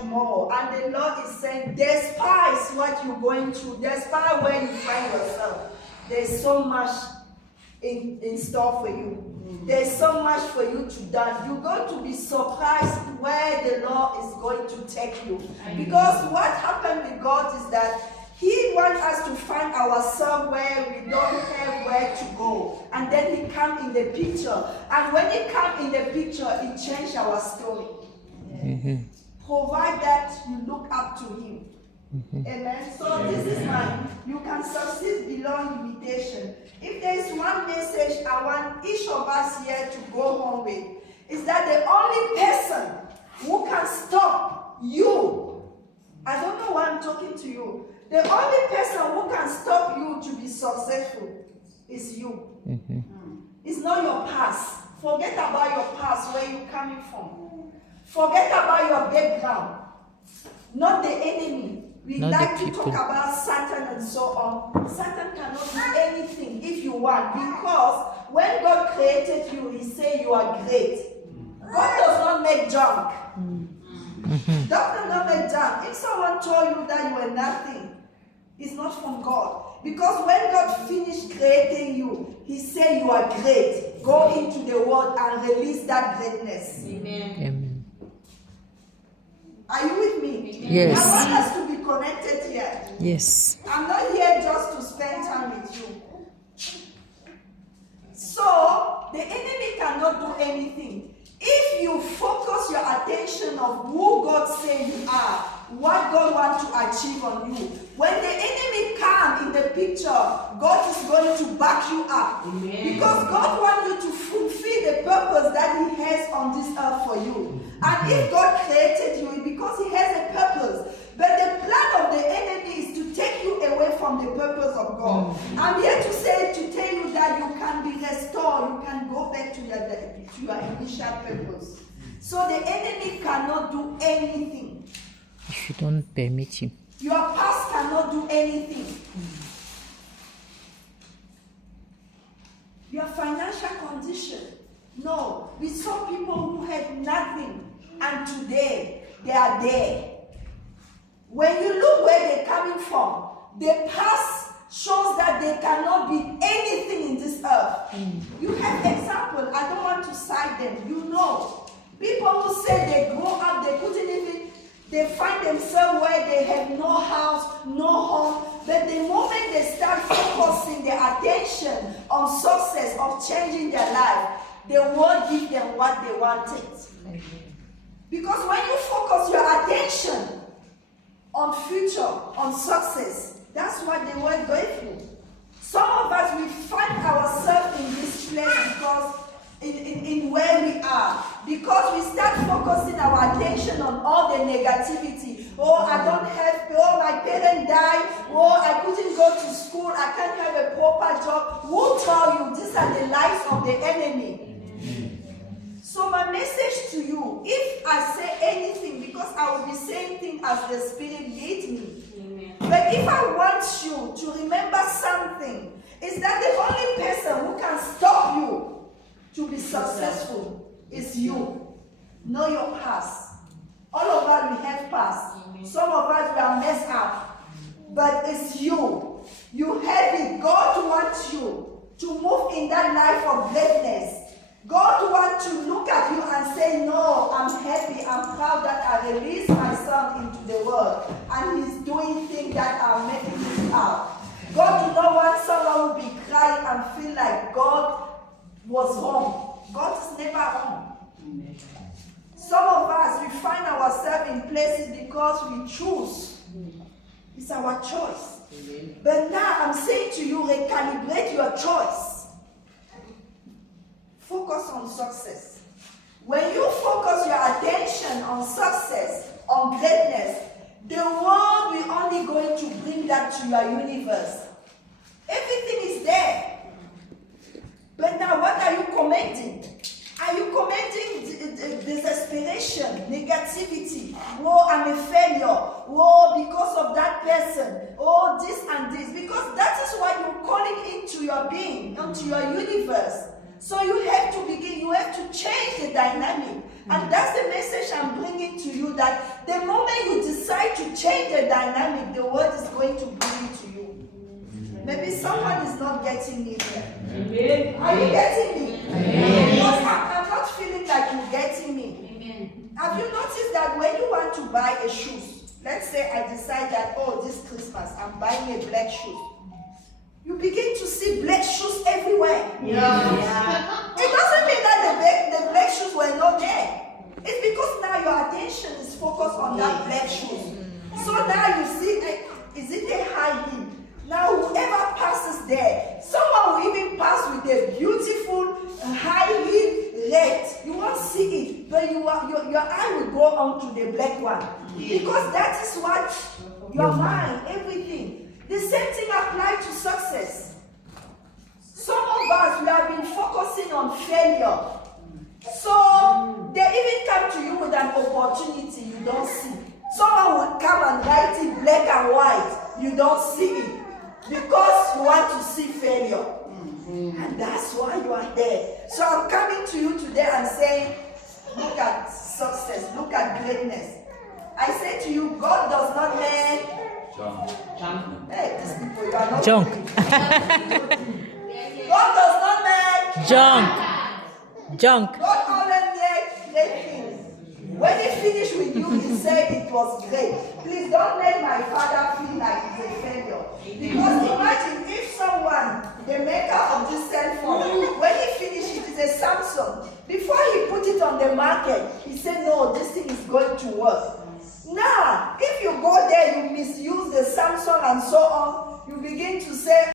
tomorrow. And the Lord is saying, despite what you're going through, despite where you find yourself, there's so much in store for you. There's so much for you to do. You're going to be surprised where the Lord is going to take you. Because what happened with God is that He wants us to find ourselves where we don't have where to go. And then He comes in the picture. And when He comes in the picture, He changes our story. Provide that you look up to Him. Amen. So this is you can succeed beyond limitation. If there is one message I want each of us here to go home with, is that the only person who can stop you, I don't know why I'm talking to you, the only person who can stop you to be successful is you. It's not your past. Forget about your past, where you're coming from. Forget about your background. Not the enemy. We like to talk about Satan and so on. Satan cannot do anything if you want, because when God created you, He said you are great. God does not make junk. God does not make junk. If someone told you that you are nothing, it's not from God. Because when God finished creating you, He said you are great. Go into the world and release that greatness. Amen. Are you with me? Yes. I want us to be connected here. Yes. I'm not here just to spend time with you. So, the enemy cannot do anything. If you focus your attention on who God says you are, what God wants to achieve on you, when the enemy comes in the picture, God is going to back you up. Amen. Because God wants you to fulfill the purpose that He has on this earth for you. And if God created you, because He has a purpose. But the plan of the enemy is to take you away from the purpose of God. I'm here to tell you that you can be restored. You can go back to your initial purpose. So the enemy cannot do anything. If you don't permit him. Your past cannot do anything. Your financial condition. No. We saw people who had nothing, and today they are there. When you look where they're coming from, the past shows that they cannot be anything in this earth. You have examples. I don't want to cite them. You know. People who say they grow up, they couldn't even, they find themselves where they have no house, no home. But the moment they start focusing their attention on success, of changing their life, the world gives them what they wanted. Because when you focus your attention on future, on success, that's what the world goes through. Some of us, we find ourselves in this place because in where we are, because we start focusing our attention on all the negativity. Oh, I don't have, oh, my parents died, oh, I couldn't go to school, I can't have a proper job. Who told you? These are the lies of the enemy. So my message to you, if I say anything, because I will be saying things as the Spirit leads me. Amen. But if I want you to remember something, is that the only person who can stop you to be successful is you. Know your past. All of us, we have past. Some of us, we are messed up. But it's you. You have it. God wants you to move in that life of greatness. God wants to look at you and say, no, I'm happy, I'm proud that I released my son into the world. And he's doing things that are making him proud. God does not want someone who be crying and feel like God was wrong. God is never wrong. Some of us, we find ourselves in places because we choose. It's our choice. But now I'm saying to you, recalibrate your choice. Focus on success. When you focus your attention on success, on greatness, the world will only going to bring that to your universe. Everything is there. But now what are you commenting? Are you commenting desperation, negativity? Oh, I'm a failure. Oh, because of that person. Oh, this and this. Because that is what you're calling into your being, into your universe. So you have to begin, you have to change the dynamic. And that's the message I'm bringing to you, that the moment change the dynamic, the word is going to bring it to you. Maybe someone is not getting me here. Are you getting me? Because I'm not feeling like you're getting me. Have you noticed that when you want to buy a shoes, let's say I decide that, oh, this Christmas I'm buying a black shoe. You begin to see black shoes everywhere. It doesn't mean that the black shoes were not there. It's because now your attention is focused on that black shoes. So now you see, is it a high heel? Now whoever passes there, someone will even pass with a beautiful high heel red. You won't see it, but your eye will go on to the black one. Because that is what your mind, everything. The same thing applies to success. Some of us, we have been focusing on failure. So they even come to you with an opportunity you don't see. Someone will come and write it black and white. You don't see it. Because you want to see failure. And that's why you are there. So I'm coming to you today and saying, look at success, look at greatness. I say to you, God does not make hey, these people, you are not Junk. God does not make Junk. God only makes great things. When he finished with you, he said it was great. Please don't make my father feel like he's a failure. Because imagine if someone, the maker of this cell phone, when he finished it, it's a Samsung. Before he put it on the market, he said, no, this thing is going to work. Now, if you go there, you misuse the Samsung and so on, you begin to say,